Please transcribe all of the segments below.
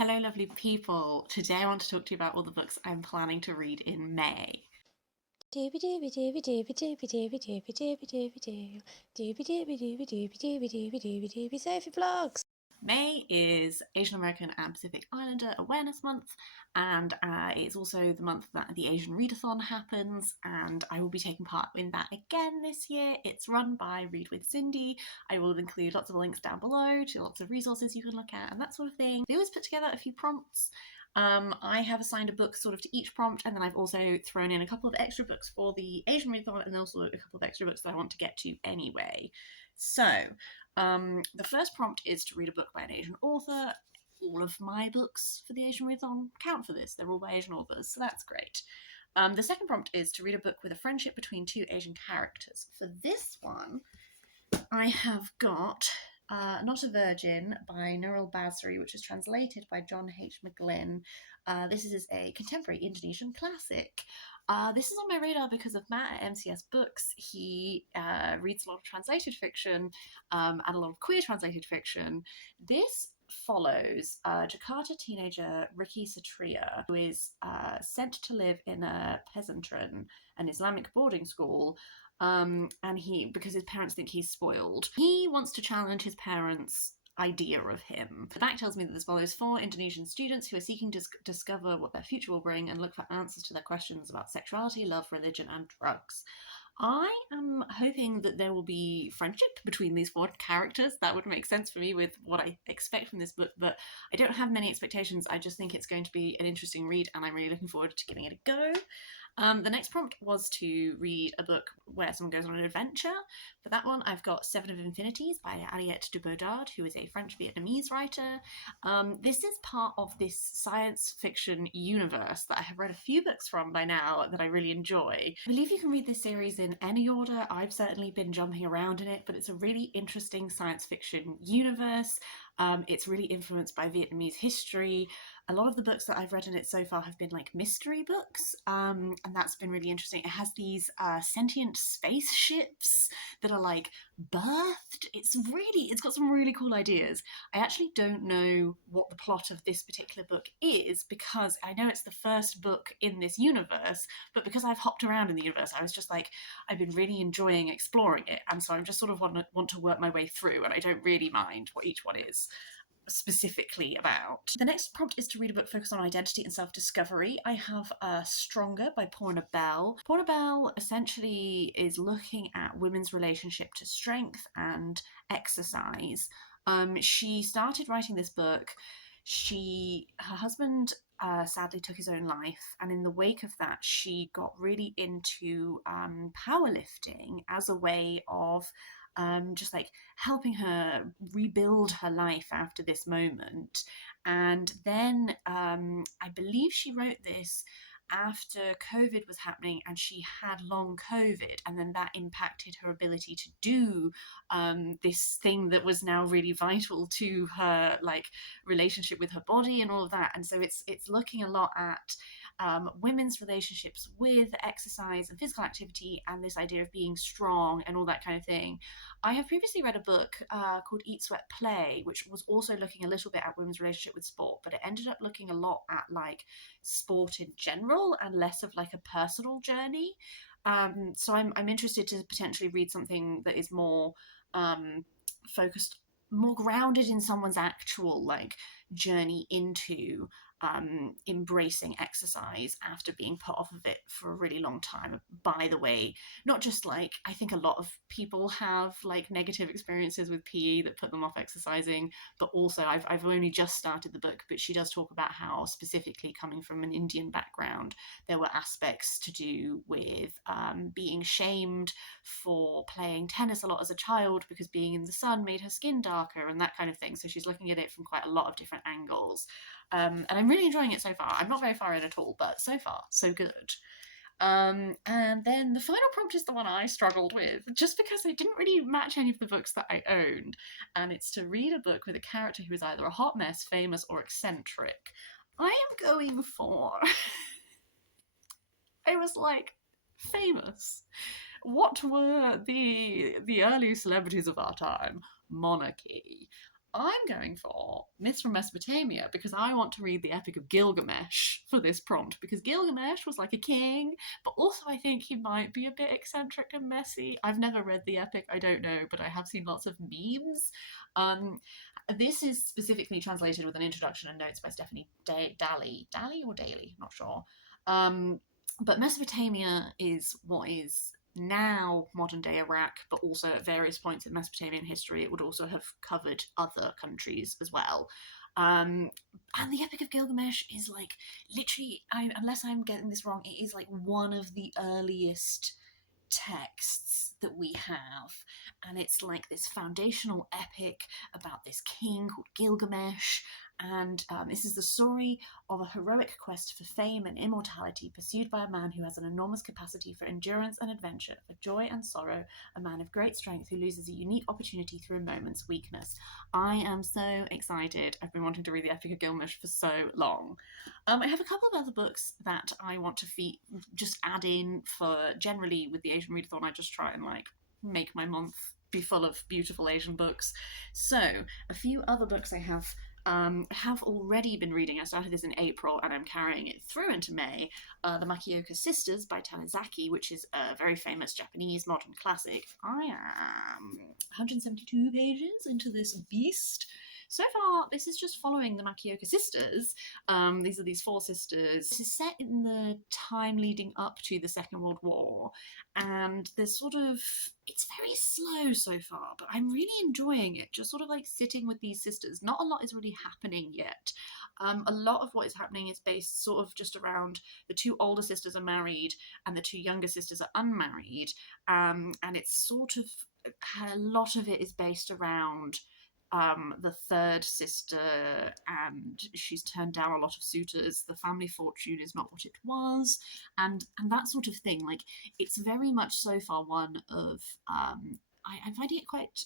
Hello, lovely people. Today I want to talk to you about all the books I'm planning to read in May. Dooby dooby dooby dooby dooby dooby dooby dooby dooby doo. Dooby dooby dooby dooby dooby dooby dooby dooby Sophie Vlogs. May is Asian American and Pacific Islander Awareness Month, and it's also the month that the Asian Readathon happens, and I will be taking part in that again this year. It's run by Read with Cindy. I will include lots of links down below to lots of resources you can look at and that sort of thing. They always put together a few prompts. I have assigned a book sort of to each prompt, and then I've also thrown in a couple of extra books for the Asian Readathon and also a couple of extra books that I want to get to anyway. So, the first prompt is to read a book by an Asian author. All of my books for the Asian Readathon count for this. They're all by Asian authors, so that's great. The second prompt is to read a book with a friendship between two Asian characters. For this one, I have got Not a Virgin by Nuril Basri, which is translated by John H. McGlynn. This is a contemporary Indonesian classic. This is on my radar because of Matt at MCS Books. He reads a lot of translated fiction and a lot of queer translated fiction. This follows Jakarta teenager Ricky Satria, who is sent to live in a pesantren, an Islamic boarding school, and because his parents think he's spoiled, he wants to challenge his parents' idea of him. The back tells me that this follows 4 Indonesian students who are seeking to discover what their future will bring and look for answers to their questions about sexuality, love, religion, and drugs. I am hoping that there will be friendship between these 4 characters. That would make sense for me with what I expect from this book, but I don't have many expectations. I just think it's going to be an interesting read, and I'm really looking forward to giving it a go. The next prompt was to read a book where someone goes on an adventure. For that one, I've got Seven of Infinities by Aliette de Bodard, who is a French-Vietnamese writer. This is part of this science fiction universe that I have read a few books from by now that I really enjoy. I believe you can read this series in any order. I've certainly been jumping around in it, but it's a really interesting science fiction universe. It's really influenced by Vietnamese history. A lot of the books that I've read in it so far have been like mystery books, and that's been really interesting. It has these sentient spaceships that are like birthed. It's got some really cool ideas. I actually don't know what the plot of this particular book is because I know it's the first book in this universe, but because I've hopped around in the universe, I was just like, I've been really enjoying exploring it, and so I'm just sort of want to work my way through, and I don't really mind what each one is specifically about. The next prompt is to read a book focused on identity and self-discovery. I have Stronger by Poorna Bell. Poorna Bell essentially is looking at women's relationship to strength and exercise. She started writing this book. Her husband sadly took his own life, and in the wake of that, she got really into powerlifting as a way of just like helping her rebuild her life after this moment. And then I believe she wrote this after COVID was happening and she had long COVID, and then that impacted her ability to do this thing that was now really vital to her like relationship with her body and all of that. And so it's looking a lot at women's relationships with exercise and physical activity and this idea of being strong and all that kind of thing. I have previously read a book called Eat, Sweat, Play, which was also looking a little bit at women's relationship with sport, but it ended up looking a lot at like sport in general and less of like a personal journey. So I'm interested to potentially read something that is more focused, more grounded in someone's actual like journey into embracing exercise after being put off of it for a really long time. By the way, not just like, I think a lot of people have like negative experiences with PE that put them off exercising, but also I've only just started the book, but she does talk about how specifically coming from an Indian background, there were aspects to do with being shamed for playing tennis a lot as a child because being in the sun made her skin darker and that kind of thing. So she's looking at it from quite a lot of different angles. And I'm really enjoying it so far. I'm not very far in at all, but so far, so good. And then the final prompt is the one I struggled with, just because it didn't really match any of the books that I owned. And it's to read a book with a character who is either a hot mess, famous, or eccentric. I am going for... I was like, famous. What were the early celebrities of our time? Monarchy. I'm going for Myths from Mesopotamia because I want to read the Epic of Gilgamesh for this prompt, because Gilgamesh was like a king, but also I think he might be a bit eccentric and messy. I've never read the Epic, I don't know, but I have seen lots of memes. Um, this is specifically translated with an introduction and notes by Stephanie Dalley. Dalley or Daly? Not sure. But Mesopotamia is what is now modern day Iraq, but also at various points in Mesopotamian history, it would also have covered other countries as well. And the Epic of Gilgamesh is like literally, unless I'm getting this wrong, it is like one of the earliest texts that we have, and it's like this foundational epic about this king called Gilgamesh. And this is the story of a heroic quest for fame and immortality pursued by a man who has an enormous capacity for endurance and adventure, for joy and sorrow, a man of great strength who loses a unique opportunity through a moment's weakness. I am so excited. I've been wanting to read the Epic of Gilgamesh for so long. I have a couple of other books that I want to just add in for generally with the Asian Readathon. I just try and like make my month be full of beautiful Asian books. So a few other books I have already been reading. I started this in April and I'm carrying it through into May. The Makioca Sisters by Tanizaki, which is a very famous Japanese modern classic. I am 172 pages into this beast. So far, this is just following the Makioca Sisters. These are these four sisters. This is set in the time leading up to the Second World War, and there's sort of, it's very slow so far, but I'm really enjoying it, just sort of like sitting with these sisters. Not a lot is really happening yet. A lot of what is happening is based sort of just around the two older sisters are married and the two younger sisters are unmarried, and it's sort of, a lot of it is based around the third sister, and she's turned down a lot of suitors. The family fortune is not what it was, and that sort of thing. Like, it's very much so far one of I'm finding it quite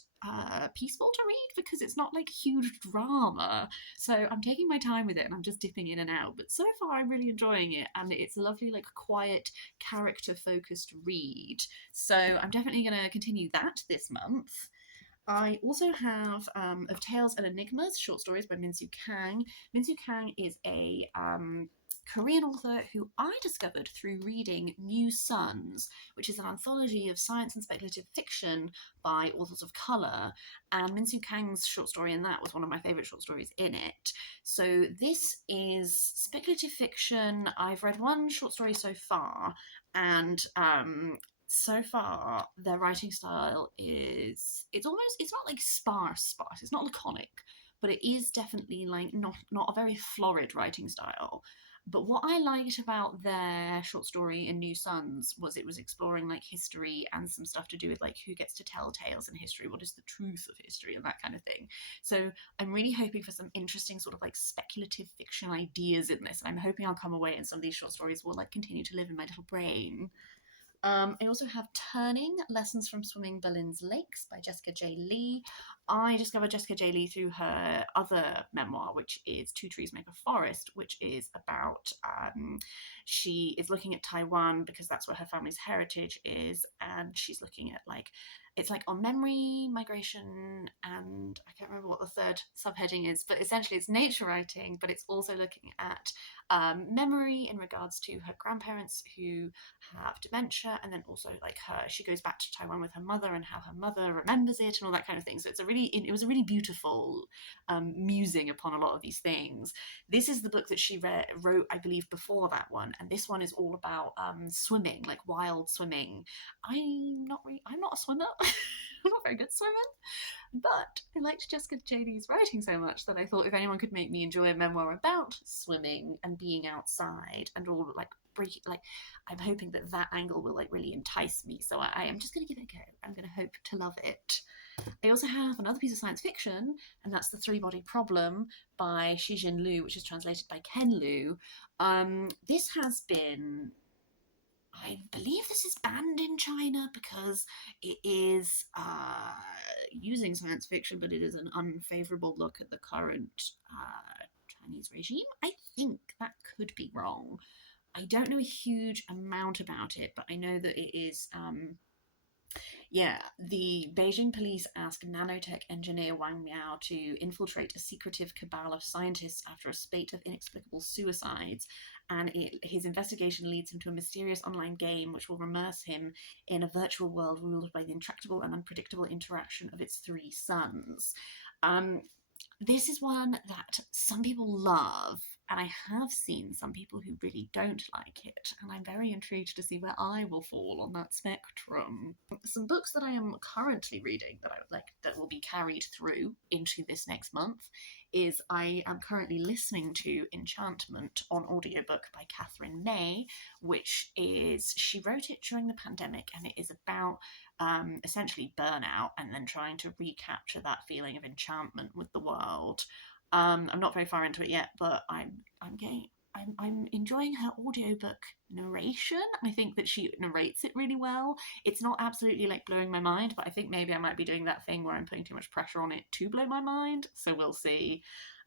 peaceful to read because it's not like huge drama. So I'm taking my time with it and I'm just dipping in and out. But so far I'm really enjoying it, and it's a lovely, like, quiet, character focused read. So I'm definitely going to continue that this month. I also have of Tales and Enigmas, short stories by Minsoo Kang. Minsoo Kang is a Korean author who I discovered through reading New Suns, which is an anthology of science and speculative fiction by authors of colour. And Minsoo Kang's short story in that was one of my favourite short stories in it. So this is speculative fiction. I've read one short story so far, and so far their writing style is, it's not like sparse, it's not laconic, but it is definitely like not a very florid writing style. But what I liked about their short story in New Suns was it was exploring like history and some stuff to do with like who gets to tell tales in history, what is the truth of history, and that kind of thing. So I'm really hoping for some interesting sort of like speculative fiction ideas in this, and I'm hoping I'll come away and some of these short stories will like continue to live in my little brain. I also have Turning, Lessons from Swimming Berlin's Lakes by Jessica J. Lee. I discovered Jessica J. Lee through her other memoir, which is Two Trees Make a Forest, which is about, she is looking at Taiwan because that's where her family's heritage is, and she's looking at like, it's like on memory, migration, and I can't remember what the third subheading is, but essentially it's nature writing, but it's also looking at memory in regards to her grandparents who have dementia, and then also like she goes back to Taiwan with her mother and how her mother remembers it and all that kind of thing. So it was a really beautiful musing upon a lot of these things. This is the book that she wrote, I believe, before that one, and this one is all about swimming, like wild swimming. I'm not a swimmer. I'm not a very good swimmer, but I liked Jessica J. Lee's writing so much that I thought if anyone could make me enjoy a memoir about swimming and being outside and all like I'm hoping that angle will like really entice me. So I am just going to give it a go. I'm going to hope to love it. I also have another piece of science fiction, and that's The Three-Body Problem by Shijin Liu, which is translated by Ken Liu. This has been, I believe this is banned in China because it is using science fiction, but it is an unfavourable look at the current Chinese regime. I think that could be wrong. I don't know a huge amount about it, but I know that it is Yeah, the Beijing police ask nanotech engineer Wang Miao to infiltrate a secretive cabal of scientists after a spate of inexplicable suicides, and his investigation leads him to a mysterious online game which will immerse him in a virtual world ruled by the intractable and unpredictable interaction of its three sons. Um, this is one that some people love, and I have seen some people who really don't like it, and I'm very intrigued to see where I will fall on that spectrum. Some books that I am currently reading that I would like that will be carried through into this next month is I am currently listening to Enchantment on audiobook by Katherine May, which is she wrote it during the pandemic, and it is about essentially burnout and then trying to recapture that feeling of enchantment with the world. I'm not very far into it yet, but I'm enjoying her audiobook narration. I think that she narrates it really well. It's not absolutely like blowing my mind, but I think maybe I might be doing that thing where I'm putting too much pressure on it to blow my mind. So we'll see.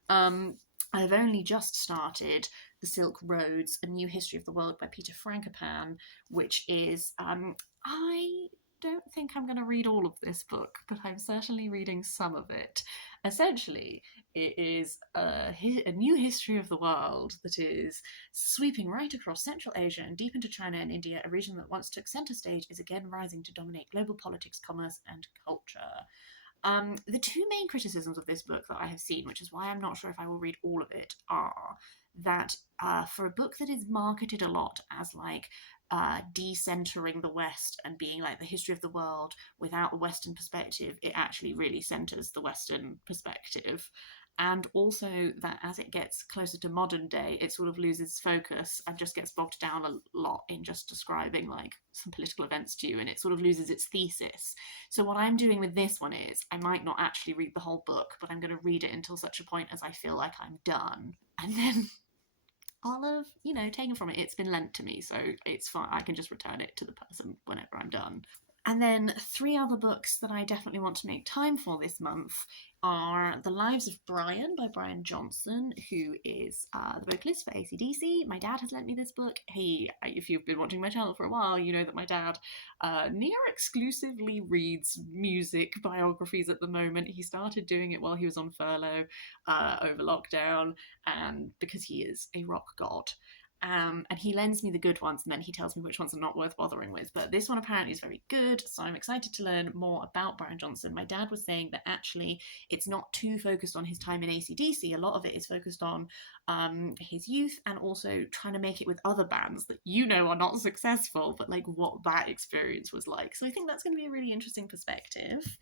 Um, I've only just started The Silk Roads, A New History of the World by Peter Frankopan, which is, I don't think I'm going to read all of this book, but I'm certainly reading some of it. Essentially, it is a new history of the world that is sweeping right across Central Asia and deep into China and India. A region that once took center stage is again rising to dominate global politics, commerce, and culture. The two main criticisms of this book that I have seen, which is why I'm not sure if I will read all of it, are that for a book that is marketed a lot as like decentering the West and being like the history of the world without a Western perspective, it actually really centers the Western perspective. And also that as it gets closer to modern day, it sort of loses focus and just gets bogged down a lot in just describing like some political events to you, and it sort of loses its thesis. So what I'm doing with this one is I might not actually read the whole book, but I'm going to read it until such a point as I feel like I'm done. And then I'll have, taken from it. It's been lent to me, so it's fine. I can just return it to the person whenever I'm done. And then three other books that I definitely want to make time for this month are The Lives of Brian by Brian Johnson, who is the vocalist for AC/DC. My dad has lent me this book. If you've been watching my channel for a while, you know that my dad near exclusively reads music biographies at the moment. He started doing it while he was on furlough over lockdown, and because he is a rock god. And he lends me the good ones, and then he tells me which ones are not worth bothering with. But this one apparently is very good, so I'm excited to learn more about Brian Johnson. My dad was saying that actually it's not too focused on his time in AC/DC. A lot of it is focused on his youth and also trying to make it with other bands that are not successful, but like what that experience was like. So I think that's going to be a really interesting perspective.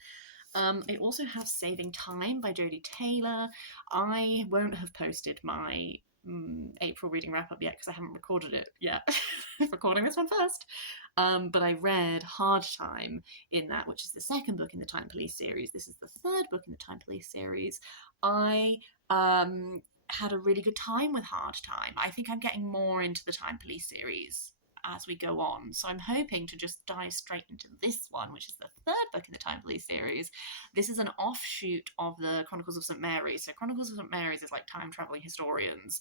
I also have Saving Time by Jodi Taylor. I won't have posted my April reading wrap up yet because I haven't recorded it yet. Recording this one first. But I read Hard Time in that, which is the second book in the Time Police series. This is the third book in the Time Police series. I had a really good time with Hard Time. I think I'm getting more into the Time Police series as we go on. So I'm hoping to just dive straight into this one, which is the third book in the Time Police series. This is an offshoot of the Chronicles of St. Mary's. So Chronicles of St. Mary's is like time traveling historians.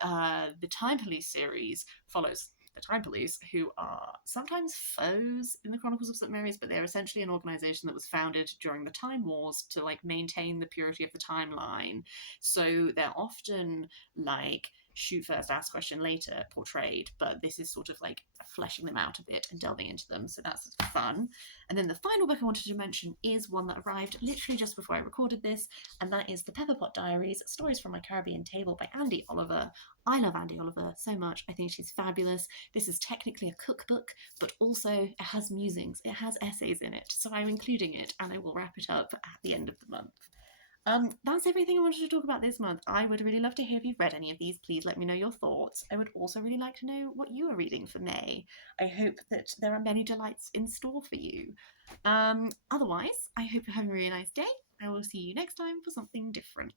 The Time Police series follows the Time Police, who are sometimes foes in the Chronicles of St. Mary's, but they're essentially an organization that was founded during the Time Wars to like maintain the purity of the timeline. So they're often like shoot first, ask question later portrayed, but this is sort of like fleshing them out a bit and delving into them, so that's fun. And then the final book I wanted to mention is one that arrived literally just before I recorded this, and that is the Pepper Pot Diaries, Stories from My Caribbean Table by Andi Oliver. I love Andi Oliver so much. I think she's fabulous. This is technically a cookbook, but also it has musings, it has essays in it, so I'm including it, and I will wrap it up at the end of the month. That's everything I wanted to talk about this month. I would really love to hear if you've read any of these. Please let me know your thoughts. I would also really like to know what you are reading for May. I hope that there are many delights in store for you. Otherwise, I hope you're having a really nice day. I will see you next time for something different.